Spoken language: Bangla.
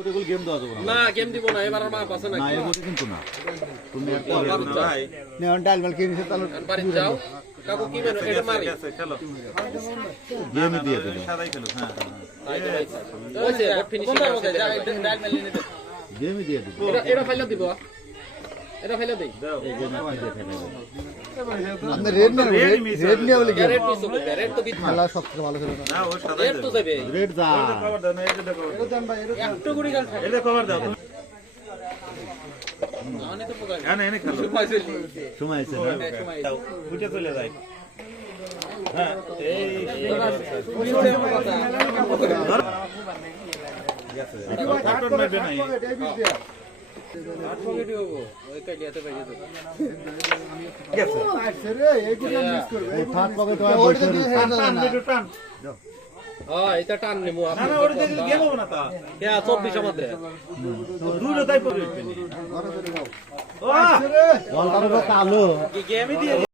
কোটেগুলো গেম দেওয়া যাবে না গেম দিব না এবার আর মা পাছে না না এর মধ্যে কিন্তু না তুমি একটা ভাই নেওয়ান ডাল মাল কিনছে তাহলে বাড়ি যাও কাকু কি মেনো এটা মারি গেমই দিয়ে দেবে ওইছে ফিনিশিং আছে ডাল মেল নিয়ে দে গেমই দিয়ে দেবে এটা ফাইলা দিব এটা ফাইলা দেই এই গেম আপনি দেখে নেবেন আমরা রেড নিয়ে বলি রেড পিস হবে রেড তো বিট খেলা সবথেকে ভালো ছিল না ও সাদা রেড তো যাবে রেড যা কভার দাও না এই যে কভার একটু গুড়ি গাল থাকে এটা কভার দাও মানে তো পোকা হ্যাঁ এনে খেলো সময় আছে না দাও উঠে চলে যায় হ্যাঁ এই কার্টুন মারবে না ওই কাটিয়াতে পাইয়ে তো থার্ড পকেট হয় বসে টান হ্যাঁ এটা টান নিমু না না ওটা দেখলে গেল না তা ইয়া 24 আমাদের দূরে তাই পড়ে ও বলটার কালো গেমই দিয়ে